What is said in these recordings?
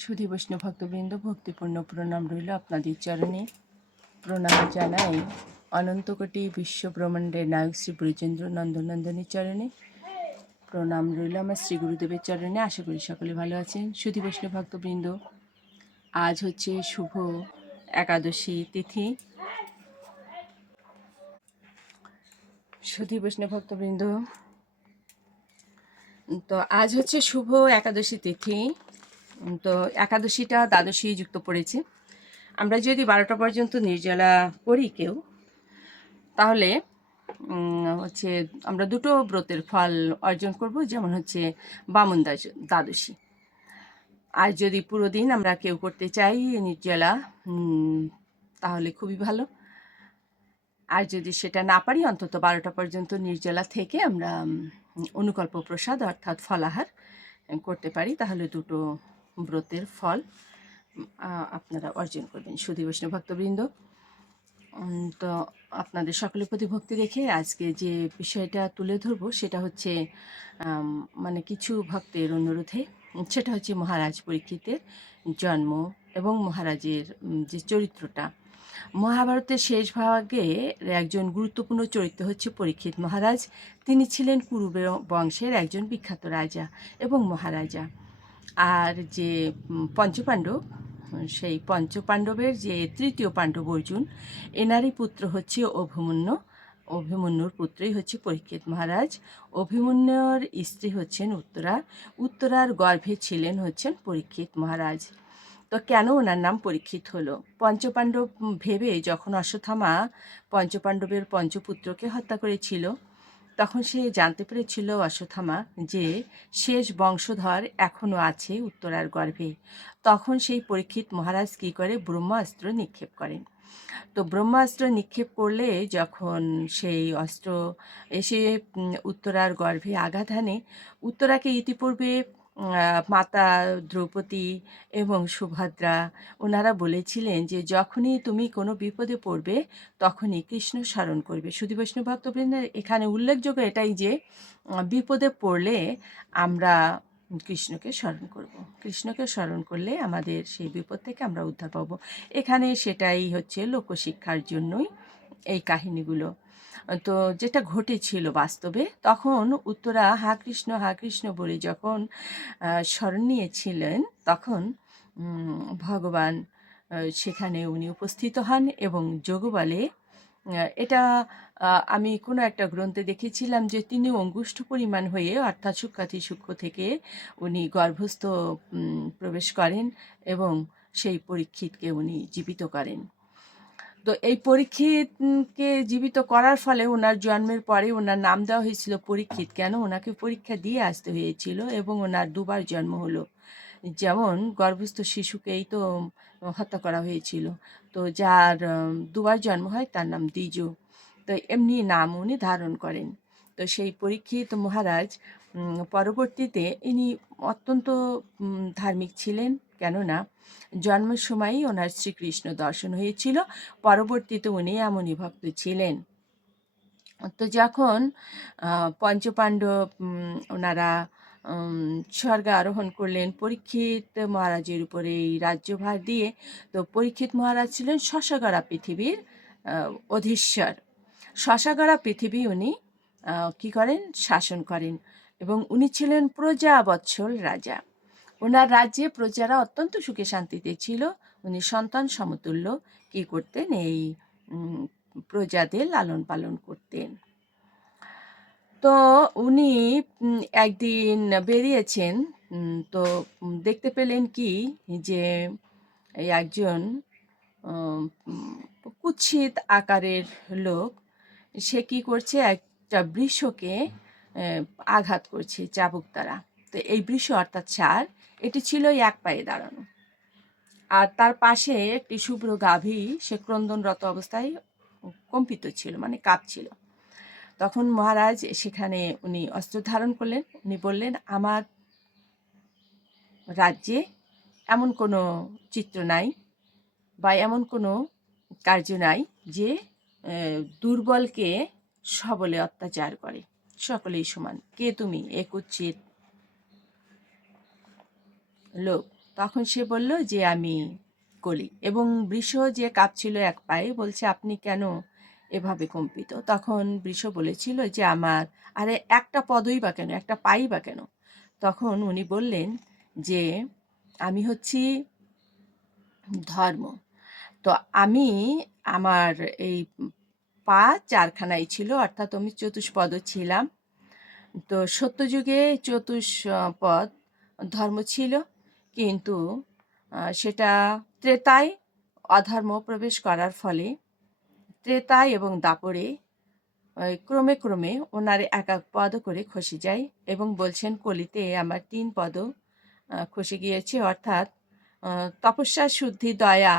সুধী বৈষ্ণব ভক্তবৃন্দ, ভক্তিপূর্ণ প্রণাম রইল আপনাদের চরণে। প্রণাম জানাই অনন্তকোটি বিশ্ব ব্রহ্মাণ্ডের নায়ক শ্রী ব্রজেন্দ্র নন্দনন্দনের চরণে। প্রণাম রইল আমার শ্রী গুরুদেবের চরণে। আশা করি সকলে ভালো আছেন। সুধী বৈষ্ণব ভক্তবৃন্দ, আজ হচ্ছে শুভ একাদশী তিথি। সুধী বৈষ্ণব ভক্তবৃন্দ, তো আজ হচ্ছে শুভ একাদশী তিথি। তো একাদশীটা দ্বাদশী যুক্ত পড়েছে। আমরা যদি বারোটা পর্যন্ত নির্জলা করি কেউ, তাহলে হচ্ছে আমরা দুটো ব্রতের ফল অর্জন করব, যেমন হচ্ছে বামন দ্বাদশী। আর যদি পুরো দিন আমরা কেউ করতে চাই নির্জলা তাহলে খুবই ভালো। আর যদি সেটা না পারি, অন্তত বারোটা পর্যন্ত নির্জলা থেকে আমরা অনুকল্প প্রসাদ অর্থাৎ ফলাহার করতে পারি, তাহলে দুটো ব্রতের ফল আপনারা অর্জন করবেন। সুধী বৈষ্ণব ভক্তবৃন্দ তো আপনাদের সকলের প্রতি ভক্তি রেখে আজকে যে বিষয়টা তুলে ধরবো, সেটা হচ্ছে মানে কিছু ভক্তের অনুরোধে, সেটা হচ্ছে মহারাজ পরীক্ষিতের জন্ম এবং মহারাজের যে চরিত্রটা। মহাভারতের শেষ ভাগে একজন গুরুত্বপূর্ণ চরিত্র হচ্ছে পরীক্ষিত মহারাজ। তিনি ছিলেন কুরুবে বংশের একজন বিখ্যাত রাজা এবং মহারাজা। আর যে পঞ্চপাণ্ডব, সেই পঞ্চপাণ্ডবের যে তৃতীয় পাণ্ডব অর্জুন, এনারই পুত্র হচ্ছে অভিমন্যু। অভিমন্যুর পুত্রই হচ্ছে পরীক্ষিত মহারাজ। অভিমন্যুর স্ত্রী হচ্ছেন উত্তরা। উত্তরার গর্ভে ছিলেন হচ্ছেন পরীক্ষিত মহারাজ। তো কেন ওনার নাম পরীক্ষিত হলো? পঞ্চপাণ্ডব ভেবে যখন অশ্বত্থামা পঞ্চপাণ্ডবের পঞ্চপুত্রকে হত্যা করেছিল তখন সে জানতে পেরেছিল অশ্বথামা যে শেষ বংশধর এখনও আছে উত্তরার গর্ভে। তখন সেই পরীক্ষিত মহারাজ কী করে? ব্রহ্মাস্ত্র নিক্ষেপ করেন। তো ব্রহ্মাস্ত্র নিক্ষেপ করলে যখন সেই অস্ত্র এসে উত্তরার গর্ভে আঘাত হানে, উত্তরাকে ইতিপূর্বে মাতা দ্রৌপদী এবং সুভদ্রা ওনারা বলেছিলেন যে, যখনই তুমি কোনো বিপদে পড়বে, তখনই কৃষ্ণ স্মরণ করবে। শুধু বৈষ্ণব ভক্তবৃন্দের এখানে উল্লেখযোগ্য এটাই যে বিপদে পড়লে আমরা কৃষ্ণকে স্মরণ করব। কৃষ্ণকে স্মরণ করলে আমাদের সেই বিপদ থেকে আমরা উদ্ধার পাবো। এখানে সেটাই হচ্ছে লোকশিক্ষার জন্যই এই কাহিনীগুলো। তো যেটা ঘটেছিল বাস্তবে, তখন উত্তরা হা কৃষ্ণ হা কৃষ্ণ বলে যখন স্মরণ নিয়েছিলেন, তখন ভগবান সেখানে উনি উপস্থিত হন এবং যোগবলে এটা আমি কোনো একটা গ্রন্থে দেখেছিলাম যে তিনি অঙ্গুষ্ঠ পরিমাণ হয়ে, অর্থাৎ সূক্ষাতি সূক্ষ্ম থেকে উনি গর্ভস্থ প্রবেশ করেন এবং সেই পরীক্ষিতকে উনি জীবিত করেন। তো এই পরীক্ষিতকে জীবিত করার ফলে ওনার জন্মের পরে ওনার নাম দেওয়া হয়েছিল পরীক্ষিত। কেন? ওনাকে পরীক্ষা দিয়ে আসতে হয়েছিল এবং ওনার দুবার জন্ম হলো। যেমন গর্ভস্থ শিশুকেই তো হত্যা করা হয়েছিল। তো যার দুবার জন্ম হয় তার নাম দ্বিজু। তো এমনি নাম উনি ধারণ করেন। তো সেই পরীক্ষিত মহারাজ পরবর্তীতে ইনি অত্যন্ত ধার্মিক ছিলেন। কেননা জন্মের সময়ই ওনার শ্রীকৃষ্ণ দর্শন হয়েছিল, পরবর্তীতে উনি এমনই ভক্ত ছিলেন। তো যখন পঞ্চপাণ্ডব ওনারা স্বর্গে আরোহণ করলেন, পরীক্ষিত মহারাজের উপরে এই রাজ্যভার দিয়ে, তো পরীক্ষিত মহারাজ ছিলেন শশাগড়া পৃথিবীর অধীশ্বর। শশাগড়া পৃথিবী উনি কি করেন? শাসন করেন। এবং উনি ছিলেন প্রজাবৎসল রাজা। ওনার রাজ্যে প্রজারা অত্যন্ত সুখে শান্তিতে ছিল। উনি সন্তান সমতুল্য, কি করতেন? এই প্রজাদের লালন পালন করতেন। তো উনি একদিন বেরিয়েছেন তো দেখতে পেলেন কি? যে একজন কুৎসিত আকারের লোক, সে কি করছে? একটা বৃষকে আঘাত করছে চাবুক দ্বারা। তো এই বৃষ অর্থাৎ সার, এটি ছিল এক পায়ে দাঁড়ানো। আর তার পাশে একটি শুভ্র গাভী, সে ক্রন্দনরত অবস্থায় কম্পিত ছিল মানে কাঁপছিল। তখন মহারাজ সেখানে উনি অস্ত্র ধারণ করলেন। উনি বললেন, আমার রাজ্যে এমন কোনো চিত্র নাই বা এমন কোনো কার্য নাই যে দুর্বলকে সবলে অত্যাচার করে। সকলেই সমান। কে তুমি? উচিত লোক। তখন সে বলল যে, আমি কলি। এবং বৃষ যে কাঁপছিল এক পায়ে, বলছে, আপনি কেন এভাবে কম্পিত? তখন বৃষ বলেছিল যে, আমার আরে, একটা পদই বা কেন? একটা পাই বা কেন? তখন উনি বললেন যে, আমি হচ্ছি ধর্ম। তো আমি আমার এই পা চারখানাই ছিল, অর্থাৎ আমি চতুষ্পদ ছিলাম। তো সত্যযুগে চতুষ্পদ ধর্ম ছিল। কিন্তু সেটা ত্রেতায় অধর্ম প্রবেশ করার ফলে, ত্রেতায় এবং দাপরে ক্রমে ক্রমে ওনার এক এক পদ করে খসে যায় এবং বলছেন, কলিতে আমার তিন পদ খসে গিয়েছে। অর্থাৎ তপস্যা, শুদ্ধি, দয়া,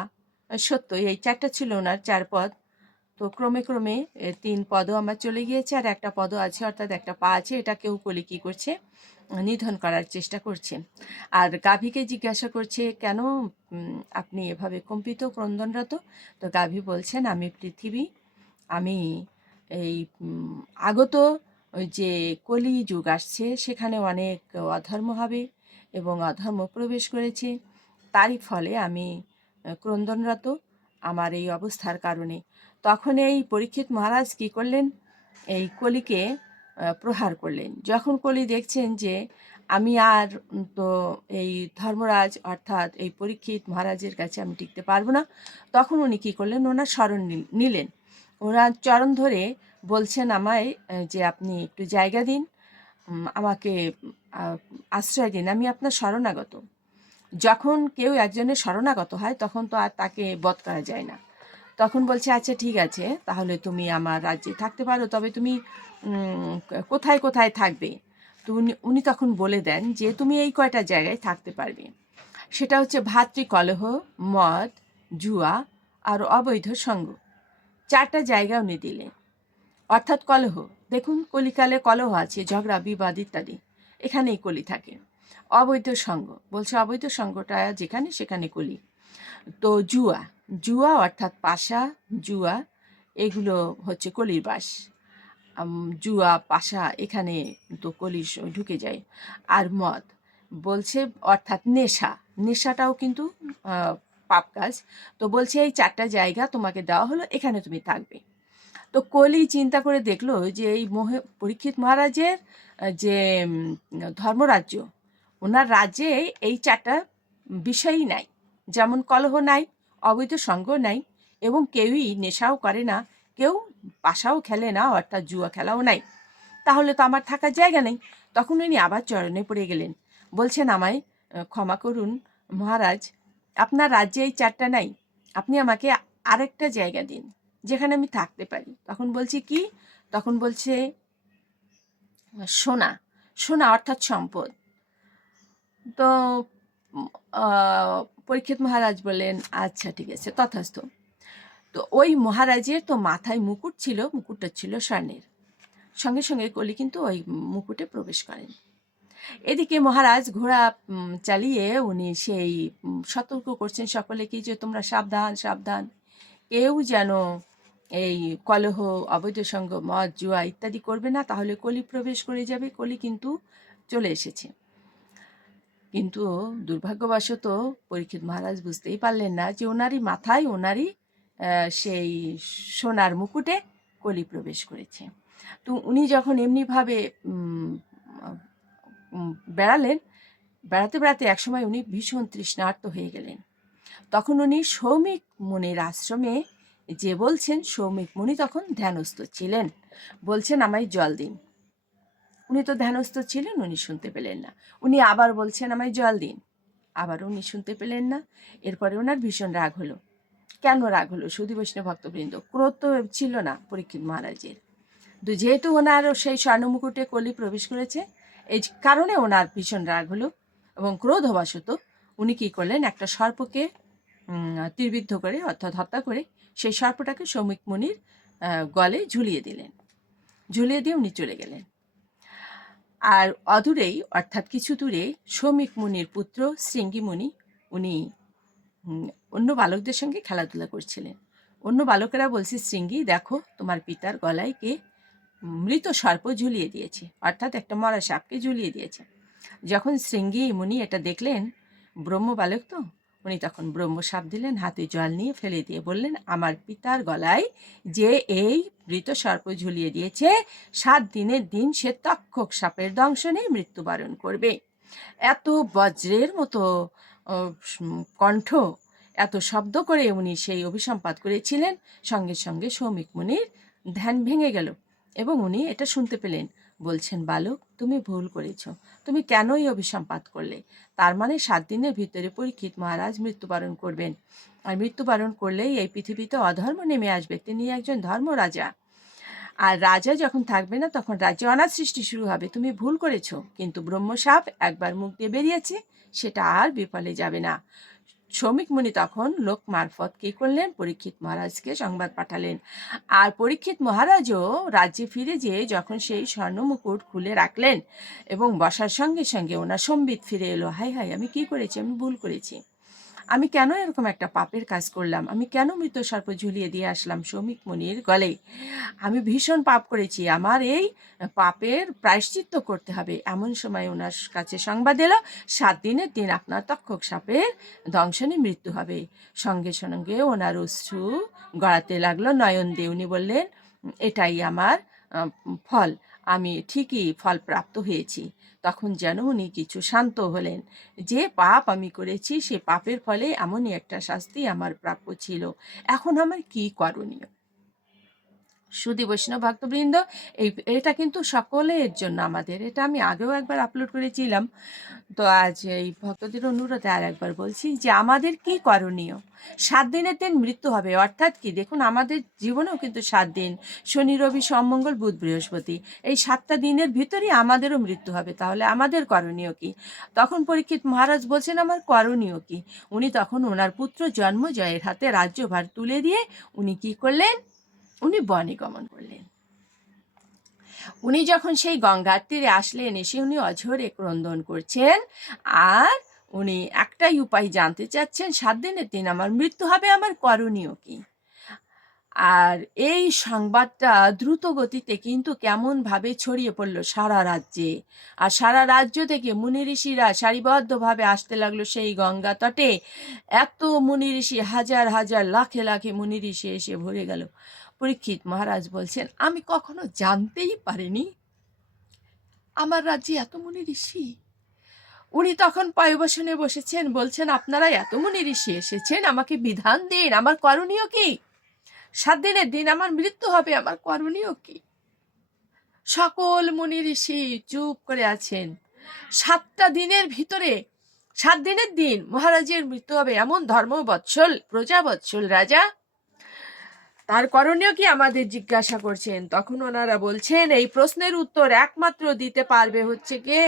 সত্য, এই চারটা ছিল ওনার চার পদ। তো ক্রমে ক্রমে তিন পদও আমার চলে গিয়েছে আর একটা পদও আছে, অর্থাৎ একটা পা আছে, এটা কেউ কলি কী করছে? নিধন করার চেষ্টা করছে। আর গাভীকে জিজ্ঞাসা করছে, কেন আপনি এভাবে কম্পিত ক্রন্দনরত? তো গাভী বলছেন, আমি পৃথিবী, আমি এই আগত ওই যে কলি যুগ আসছে, সেখানে অনেক অধর্ম হবে এবং অধর্ম প্রবেশ করেছে। তারই ফলে আমি ক্রন্দনরত। আমার এই অবস্থার কারণে তখন এই পরীক্ষিত মহারাজ কী করলেন? এই কলিকে প্রহার করলেন। যখন কলি দেখছেন যে আমি আর তো এই ধর্মরাজ অর্থাৎ এই পরীক্ষিত মহারাজের কাছে আমি টিকতে পারব না, তখন উনি কী করলেন? ওনার স্মরণ নিল- নিলেন। ওনার চরণ ধরে বলছেন আমায় যে আপনি একটু জায়গা দিন আমাকে আশ্রয় দিন, আমি আপনার শরণাগত। যখন কেউ একজনের শরণাগত হয়, তখন তো আর তাকে বধ করা যায় না। তখন বলছে আচ্ছা ঠিক আছে, তাহলে তুমি আমার রাজ্যে থাকতে পারো, তবে তুমি কোথায় কোথায় থাকবে? তো উনি উনি তখন বলে দেন যে, তুমি এই কয়টা জায়গায় থাকতে পারবে? সেটা হচ্ছে ভাতৃকলহ মদ, জুয়া আর অবৈধ সঙ্গ। চারটা জায়গা উনি দিলেন। অর্থাৎ কলহ। দেখুন, কলিকালে কলহ আছে, ঝগড়া, বিবাদ ইত্যাদি। এখানেই কলি থাকে। অবৈধ সঙ্গ। বলছে, অবৈধ সঙ্গটা যেখানে, সেখানে কলি। তো জুয়া। জুয়া অর্থাৎ পাশা, জুয়া, এগুলো হচ্ছে কলির বাস জুয়া, পাশা এখানে তো কলি স- ঢুকে যায়। আর মদ বলছে অর্থাৎ নেশা। নেশাটাও কিন্তু পাপ কাজ। তো বলছে এই চারটা জায়গা তোমাকে দেওয়া হলো, এখানে তুমি থাকবে। তো কলি চিন্তা করে দেখল যে এই মহে, পরীক্ষিত মহারাজের যে ধর্মরাজ্য, ওনার রাজ্যে এই চারটা বিষয়ই নাই। যেমন কলহ নাই অবৈধ সঙ্গ নাই এবং কেউই নেশাও করে না, কেউ পাশাও খেলে না, অর্থাৎ জুয়া খেলাও নাই। তাহলে তো আমার থাকার জায়গা নেই। তখন উনি আবার চরণে পড়ে গেলেন। বলছেন আমায় ক্ষমা করুন মহারাজ, আপনার রাজ্যে এই চারটা নাই। আপনি আমাকে আরেকটা জায়গা দিন, যেখানে আমি থাকতে পারি। তখন বলছি, কি? তখন বলছে, সোনা। সোনা অর্থাৎ সম্পদ। তো পরীক্ষিত মহারাজ বললেন আচ্ছা ঠিক আছে, তথাস্থ। তো ওই মহারাজের তো মাথায় মুকুট ছিল, মুকুটটা ছিল স্বর্ণের। সঙ্গে সঙ্গে কলি কিন্তু ওই মুকুটে প্রবেশ করেন। এদিকে মহারাজ ঘোড়া চালিয়ে উনি সেই সতর্ক করছেন সকলেকে যে তোমরা সাবধান সাবধান। কেউ যেন এই কলহ, অবৈধ সঙ্গ, মদ, জুয়া ইত্যাদি করবে না, তাহলে কলি প্রবেশ করে যাবে, কলি কিন্তু চলে এসেছে। কিন্তু দুর্ভাগ্যবশত পরীক্ষিত মহারাজ বুঝতেই পারলেন না যে ওনারই মাথায় ওনারই সেই সোনার মুকুটে কলি প্রবেশ করেছে। তো উনি যখন এমনিভাবে বেড়ালেন, বেড়াতে বেড়াতে একসময় উনি ভীষণ তৃষ্ণার্ত হয়ে গেলেন। তখন উনি সৌমিক মুনির আশ্রমে যে বলছেন, সৌমিক মুনি তখন ধ্যানস্থ ছিলেন। বলছেন, আমায় জল দিন। উনি তো ধ্যানস্থ ছিলেন, উনি শুনতে পেলেন না। উনি আবার বলছেন আমায় জল দিন। আবার উনি শুনতে পেলেন না। এরপরে ওনার ভীষণ রাগ হলো। কেন রাগ হলো? সুধী বৈষ্ণব ভক্তবৃন্দ, ক্রোধ তো ছিল না পরীক্ষিত মহারাজের। যেহেতু ওনার সেই স্বর্ণমুকুটে কলি প্রবেশ করেছে, এই কারণে ওনার ভীষণ রাগ হলো এবং ক্রোধ ক্রোধবশত উনি কী করলেন? একটা সর্পকে তীরবিদ্ধ করে অর্থাৎ হত্যা করে সেই সর্পটাকে সৌমিক মুনির গলে ঝুলিয়ে দিলেন। ঝুলিয়ে দিয়ে উনি চলে গেলেন। আর অদূরেই, অর্থাৎ কিছু দূরে, শ্রমিক মুনির পুত্র শৃঙ্গি মুনি, উনি অন্য বালকদের সঙ্গে খেলাধুলা করছিলেন। অন্য বালকেরা বলছে, শৃঙ্গি, দেখো, তোমার পিতার গলায় কে মৃত সর্প ঝুলিয়ে দিয়েছে, অর্থাৎ একটা মরা সাপকে ঝুলিয়ে দিয়েছে। যখন শৃঙ্গি মুনি এটা দেখলেন ব্রহ্ম বালক তো উনি তখন ব্রহ্মসাপ দিলেন, হাতে জল নিয়ে ফেলে দিয়ে বললেন, আমার পিতার গলায় যে এই মৃত সর্প ঝুলিয়ে দিয়েছে, সাত দিনের দিন সে তক্ষক সাপের দংশনে মৃত্যুবরণ করবে। এত বজ্রের মতো কণ্ঠ, এত শব্দ করে উনি সেই অভিসম্পাত করেছিলেন। সঙ্গে সঙ্গে সৌমিক মুনির ধ্যান ভেঙে গেল এবং উনি এটা শুনতে পেলেন। বলছেন, বালক, তুমি ভুল করেছ। তুমি কেনই অভিসম্পাত করলে? তার মানে সাত দিনের ভিতরে পরীক্ষিত মহারাজ মৃত্যুবরণ করবেন। আর মৃত্যুবরণ করলেই এই পৃথিবীতে অধর্ম নেমে আসবে। তিনি একজন ধর্মরাজা আর রাজা যখন থাকবে না, তখন রাজ্যে অনাথ সৃষ্টি শুরু হবে। তুমি ভুল করেছ, কিন্তু ব্রহ্মসাপ একবার মুখ দিয়ে বেরিয়েছে, সেটা আর বিফলে যাবে না। শ্রমিক মুনি তখন লোক মারফত কি করলেন? পরীক্ষিত মহারাজকে সংবাদ পাঠালেন। আর পরীক্ষিত মহারাজও রাজ্যে ফিরে যেয়ে যখন সেই স্বর্ণ মুকুট খুলে রাখলেন এবং বসার সঙ্গে সঙ্গে ওনার সম্বিত ফিরে এলো। হাই হাই আমি কি করেছি? আমি ভুল করেছি। আমি কেন এরকম একটা পাপের কাজ করলাম? আমি কেন মৃত সর্প ঝুলিয়ে দিয়ে আসলাম শ্রমিক মুনির গলে? আমি ভীষণ পাপ করেছি। আমার এই পাপের প্রায়শ্চিত্ত করতে হবে। এমন সময় ওনার কাছে সংবাদ এলো, সাত দিনের দিন আপনার তক্ষক সাপের দংশনে মৃত্যু হবে। সঙ্গে সঙ্গে ওনার অশ্রু গড়াতে লাগল নয়ন দিয়ে উনি বললেন, এটাই আমার ফল। আমি ঠিকই ফল প্রাপ্ত হয়েছি। তখন যেন উনি কিছু শান্ত হলেন। যে পাপ আমি করেছি, সে পাপের ফলে এমনই একটা শাস্তি আমার প্রাপ্য ছিল। এখন আমার কি করণীয়? সুদী বৈষ্ণব ভক্তবৃন্দ, এই, এটা কিন্তু সকলের জন্য আমাদের। এটা আমি আগেও একবার আপলোড করেছিলাম। তো আজ এই ভক্তদের অনুরোধে আর একবার বলছি যে আমাদের কি করণীয়? সাত দিনের দিন মৃত্যু হবে, অর্থাৎ কি? দেখুন, আমাদের জীবনেও কিন্তু সাত দিন, শনি, রবি সোমমঙ্গল বুধ, বৃহস্পতি, এই সাতটা দিনের ভিতরেই আমাদেরও মৃত্যু হবে। তাহলে আমাদের করণীয় কি? তখন পরীক্ষিত মহারাজ বলছেন, আমার করণীয় কি? উনি তখন ওনার পুত্র জন্মজয়ের হাতে রাজ্যভার তুলে দিয়ে উনি কি করলেন? উনি বনে গমন করলেন। উনি যখন সেই গঙ্গার তীরে আসলেন, এসে উনি অঝরে ক্রন্দন করছেন। আর উনি একটাই উপায় জানতে চাচ্ছেন, সাত দিনের দিন আমার মৃত্যু হবে, আমার করণীয় কি? আর এই সংবাদটা দ্রুত গতিতে কিন্তু কেমনভাবে ছড়িয়ে পড়ল সারা রাজ্যে। আর সারা রাজ্য থেকে মুনি ঋষিরা সারিবদ্ধভাবে আসতে লাগল সেই গঙ্গা তটে। এত মুনি ঋষি, হাজার হাজার, লাখে লাখে মুনি ঋষি এসে ভরে গেল। পরীক্ষিত মহারাজ বলছেন, আমি কখনো জানতেই পারিনি। আমার রাজ্যে এত মুনি ঋষি। উনি তখন পয়বসনে বসেছেন, বলছেন, আপনারা এত মুনি ঋষি এসেছেন, আমাকে বিধান দিন, আমার করণীয় কি? সাত দিনের দিন আমার মৃত্যু হবে, আমার করণীয় কি? সকল মুনি ঋষি চুপ করে আছেন। সাতটা দিনের ভিতরে, সাত দিনের দিন মহারাজের মৃত্যু হবে, এমন ধর্ম বৎসল প্রজা বৎসল রাজা তার করণীয় কি আমাদের জিজ্ঞাসা করছেন? তখন ওনারা বলছেন, এই প্রশ্নের উত্তর একমাত্র দিতে পারবে হচ্ছে কে?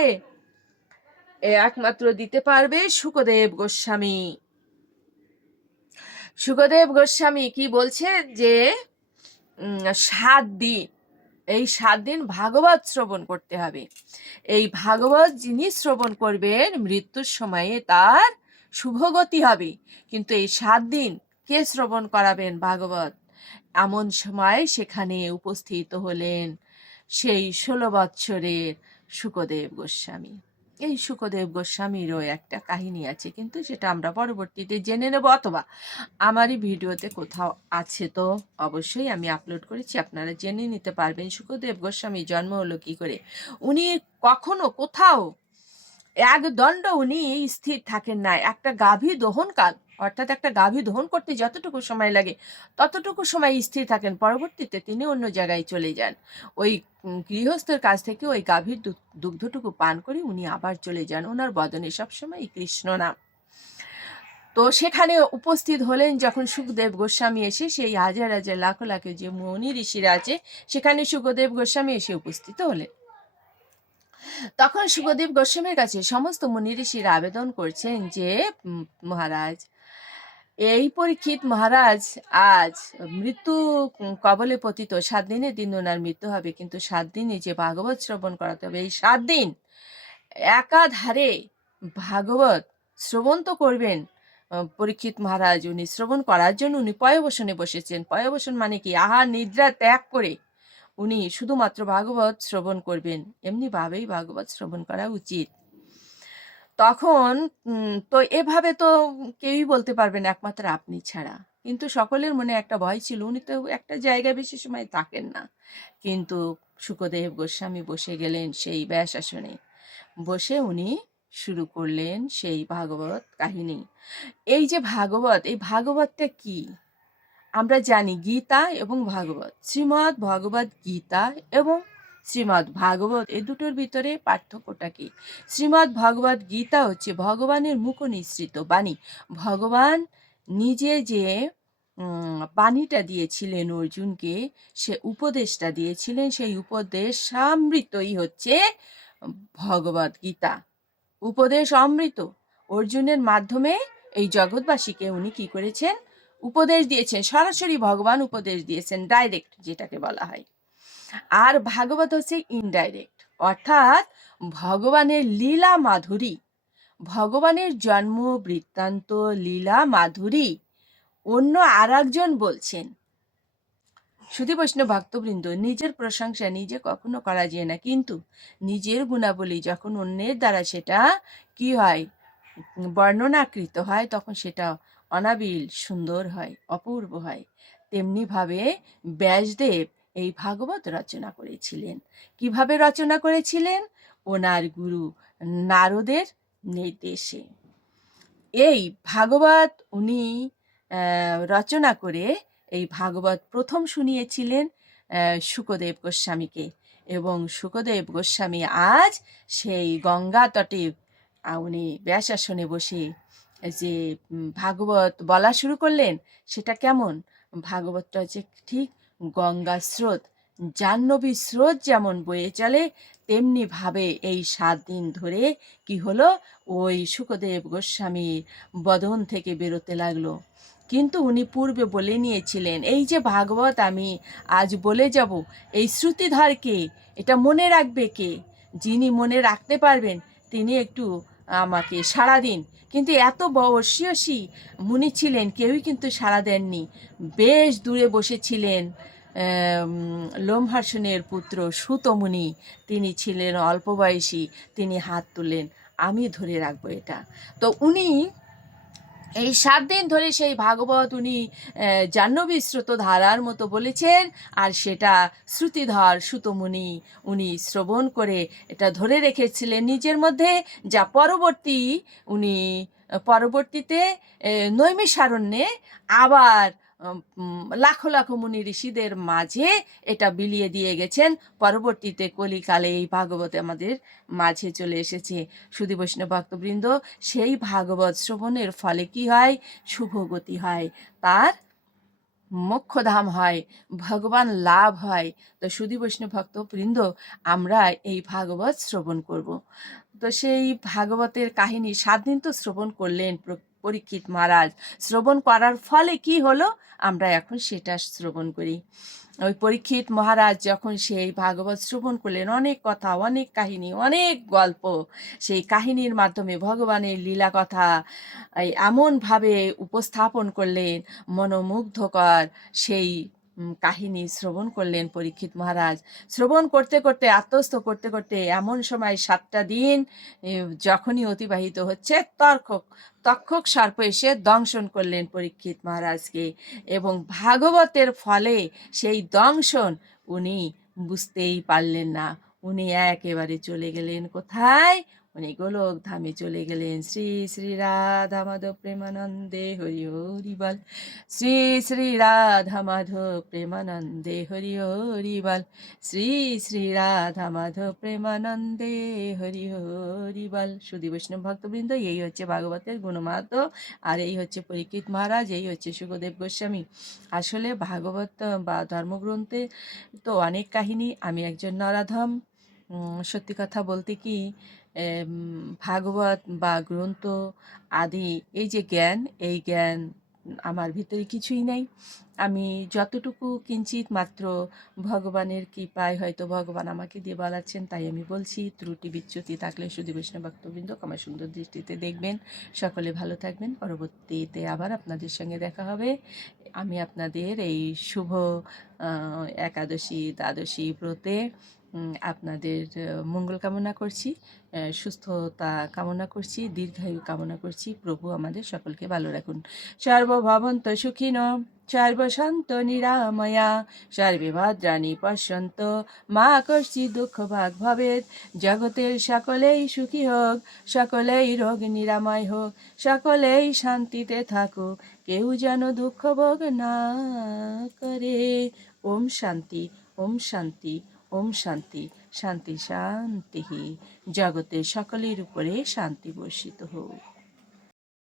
একমাত্র দিতে পারবে সুখদেব গোস্বামী। সুখদেব গোস্বামী কি বলছেন যে সাত দিন, এই সাত দিন ভাগবত শ্রবণ করতে হবে। এই ভাগবত যিনি শ্রবণ করবেন, মৃত্যুর সময়ে তার শুভগতি হবে। কিন্তু এই সাত দিন কে শ্রবণ করাবেন ভাগবত? এমন সময় সেখানে উপস্থিত হলেন সেই ষোলো বৎসরের সুকদেব গোস্বামী। এই সুকদেব গোস্বামীরও একটা কাহিনী আছে, কিন্তু সেটা আমরা পরবর্তীতে জেনে নেব অথবা আমারই ভিডিওতে কোথাও আছে তো অবশ্যই আমি আপলোড করেছি, আপনারা জেনে নিতে পারবেন সুখদেব গোস্বামী জন্ম হলো কী করে। উনি কখনো কোথাও এক দণ্ড উনি স্থির থাকেন না, একটা গাভী দহনকাল অর্থাৎ একটা গাভী দহন করতে যতটুকু সময় লাগে, ততটুকু সময় স্থির থাকেন। পরবর্তীতে তিনি অন্য জায়গায় চলে যান। ওই গৃহস্থের কাছ থেকে ওই গাভীর দুগ্ধটুকু পান করে উনি আবার চলে যান। ওনার বদনে সবসময় কৃষ্ণ নাম। তো সেখানে উপস্থিত হলেন যখন সুখদেব গোস্বামী এসে, সেই হাজার হাজার লাখ লাখে যে মনি ঋষিরা আছে, সেখানে সুখদেব গোস্বামী এসে উপস্থিত হলেন। তখন সুখদেব গোস্বামীর কাছে সমস্ত মুনি ঋষিরা আবেদন করছেন যে মহারাজ এই পরীক্ষিত মহারাজ আজ মৃত্যু কবলে পতিত। সাত দিনের দিন ওনার মৃত্যু হবে, কিন্তু সাত দিনে যে ভাগবত শ্রবণ করাতে হবে, এই সাত দিন একাধারে ভাগবত শ্রবণ তো করবেন পরীক্ষিত মহারাজ। উনি শ্রবণ করার জন্য উনি পয়বসনে বসেছেন। পয়বসন মানে কি? আহার, নিদ্রা, ত্যাগ করে উনি শুধুমাত্র ভাগবত শ্রবণ করবেন। এমনি ভাবেই ভাগবত শ্রবণ করা উচিত। তখন তো এভাবে তো কেউই বলতে পারবে না একমাত্র আপনি ছাড়া। কিন্তু সকলের মনে একটা ভয় ছিল। উনি তো একটা জায়গায় বেশি সময় থাকেন না। কিন্তু সুখদেব গোস্বামী বসে গেলেন সেই ব্যাস আসনে। বসে উনি শুরু করলেন সেই ভাগবত কাহিনী। এই যে ভাগবত, এই ভাগবতটা কি? আমরা জানি গীতা এবং ভাগবত। শ্রীমৎ ভগবত গীতা এবং শ্রীমৎ ভাগবত, এ দুটোর ভিতরে পার্থক্যটা কি? শ্রীমৎ ভগবত গীতা হচ্ছে ভগবানের মুখ নিঃসৃত বাণী। ভগবান নিজে যে বাণীটা দিয়েছিলেন অর্জুনকে, সে উপদেশটা দিয়েছিলেন, সেই উপদেশ সমৃতই হচ্ছে ভগবত গীতা। উপদেশ অমৃত। অর্জুনের মাধ্যমে এই জগৎবাসীকে উনি কি করেছেন? উপদেশ দিয়েছেন, সরাসরি ভগবান উপদেশ দিয়েছেন, ডাইরেক্ট যেটাকে বলা হয়। আর ভাগবত হচ্ছে ইনডাইরেক্ট অর্থাৎ ভগবানের লীলা মাধুরী। ভগবানের জন্ম, বৃত্তান্ত, লীলা মাধুরী, অন্য আর বলছেন। শুধু বৈষ্ণব ভক্তবৃন্দ, নিজের প্রশংসা নিজে কখনো করা যায় না, কিন্তু নিজের গুণাবলী যখন অন্যের দ্বারা সেটা কি হয়, বর্ণনাকৃত হয়, তখন সেটা অনাবিল সুন্দর হয়, অপূর্ব হয়। তেমনিভাবে ব্যাসদেব এই ভাগবত রচনা করেছিলেন। কীভাবে রচনা করেছিলেন? ওনার গুরু নারদের নির্দেশে। এই ভাগবত উনি রচনা করে এই ভাগবত প্রথম শুনিয়েছিলেন আহ, শুকদেব গোস্বামীকে। এবং শুকদেব গোস্বামী আজ সেই গঙ্গা তটে উনি ব্যাসাসনে বসে যে ভাগবত বলা শুরু করলেন সেটা কেমন? ভাগবতটা যে ঠিক গঙ্গা স্রোত জাহ্নবী স্রোত যেমন বয়ে চলে, তেমনি ভাবে এই সাত দিন ধরে কি হলো? ওই সুখদেব গোস্বামীর বদন থেকে বেরোতে লাগল। কিন্তু উনি পূর্বে বলে নিয়েছিলেন, এই যে ভাগবত, আমি আজ বলে যাব, এই শ্রুতিধরকে এটা মনে রাখবে কে? যিনি মনে রাখতে পারবেন, তিনি একটু আমাকে সাড়া দিন কিন্তু এত বয়সী মুনি ছিলেন, কেউই কিন্তু সাড়া দেননি। বেশ দূরে বসেছিলেন লোমহাসনের পুত্র সুতমুনি। তিনি ছিলেন অল্প বয়সী, তিনি হাত তুলেন আমি ধরে রাখব এটা। তো উনি এই সাত দিন ধরে সেই ভাগবত উনি জাহ্নবী স্রোত ধারার মতো বলেছেন, আর সেটা শ্রুতিধর সুতমুনি উনি শ্রবণ করে এটা ধরে রেখেছিলেন নিজের মধ্যে, যা পরবর্তী উনি, পরবর্তীতে নৈমিষারণ্যে আবার লাখো লাখো মুনি ঋষিদের মাঝে এটা বিলিয়ে দিয়ে গেছেন। পরবর্তীতে কলিকালে এই ভাগবত আমাদের মাঝে চলে এসেছে। সুদী বৈষ্ণব ভক্তবৃন্দ, সেই ভাগবত শ্রবণের ফলে কি হয়? শুভ গতি হয়। তার মোক্ষধাম হয়, ভগবান লাভ হয়। তো সুদী বৈষ্ণব ভক্তবৃন্দ, আমরা এই ভাগবত শ্রবণ করব। তো সেই ভাগবতের কাহিনী সাত দিন তো শ্রবণ করলেন পরীক্ষিত মহারাজ। শ্রবণ করার ফলে কি হলো? আমরা এখন সেটা শ্রবণ করি। ওই পরীক্ষিত মহারাজ যখন সেই ভাগবত শ্রবণ করলেন, অনেক কথা, অনেক কাহিনী, অনেক গল্প, সেই কাহিনীর মাধ্যমে ভগবানের লীলা কথা এমনভাবে উপস্থাপন করলেন, মনোমুগ্ধকর সেই কাহিনী শ্রবণ করলেন পরীক্ষিত মহারাজ। শ্রবণ করতে করতে, আত্মস্থ করতে করতে এমন সময় সাতটা দিন যখনই অতিবাহিত হচ্ছে তর্ক তক্ষক সর্প এসে দংশন করলেন পরীক্ষিত মহারাজকে এবং ভাগবতের ফলে সেই দংশন উনি বুঝতেই পারলেন না। উনি একেবারে চলে গেলেন কোথায়? উনি গোলক ধামে চলে গেলেন। শ্রী শ্রী রাধা মাধব প্রেমানন্দে, হরি হরি বল। শ্রী শ্রী রাধা মাধব প্রেমানন্দে, হরি হরি বল। শ্রী শ্রী রাধা মাধব প্রেমানন্দে, হরি হরি বল। সুদী বৈষ্ণব ভক্তবৃন্দ, এই হচ্ছে ভাগবতের গুণমাত আর এই হচ্ছে পরীক্ষিত মহারাজ, এই হচ্ছে সুখদেব গোস্বামী। আসলে ভাগবত বা ধর্মগ্রন্থে তো অনেক কাহিনী। আমি একজন নরাধম। সত্যি কথা বলতে কি ভাগবত বা গ্রন্থ আদি, এই যে জ্ঞান, এই জ্ঞান আমার ভিতরে কিছুই নেই। আমি যতটুকু কিঞ্চিত মাত্র ভগবানের কৃপায় হয়তো ভগবান আমাকে দিয়ে বলাচ্ছেন তাই আমি বলছি, ত্রুটি বিচ্যুতি থাকলে শুধু বৈষ্ণব ভক্তবৃন্দ আমার সুন্দর দৃষ্টিতে দেখবেন। সকলে ভালো থাকবেন। পরবর্তীতে আবার আপনাদের সঙ্গে দেখা হবে। আমি আপনাদের এই শুভ একাদশী, দ্বাদশী ব্রতে আপনাদের মঙ্গল কামনা করছি সুস্থতা কামনা করছি, দীর্ঘায়ু কামনা করছি। প্রভু আমাদের সকলকে ভালো রাখুন। সর্বভবন্ত সুখিন সর্বশান্ত নিরাময়া সর্বে ভদ্রাণী পশ্যন্ত, মা কর্ষি দুঃখ ভাগ ভবেদ। জগতের সকলেই সুখী হোক, সকলেই রোগ নিরাময় হোক, সকলেই শান্তিতে থাকুক। কেউ যেন দুঃখ ভোগ না করে। ওম শান্তি ওম শান্তি। ওম শান্তি শান্তি শান্তি। জগতের সকলের উপরে শান্তি বর্ষিত হোক।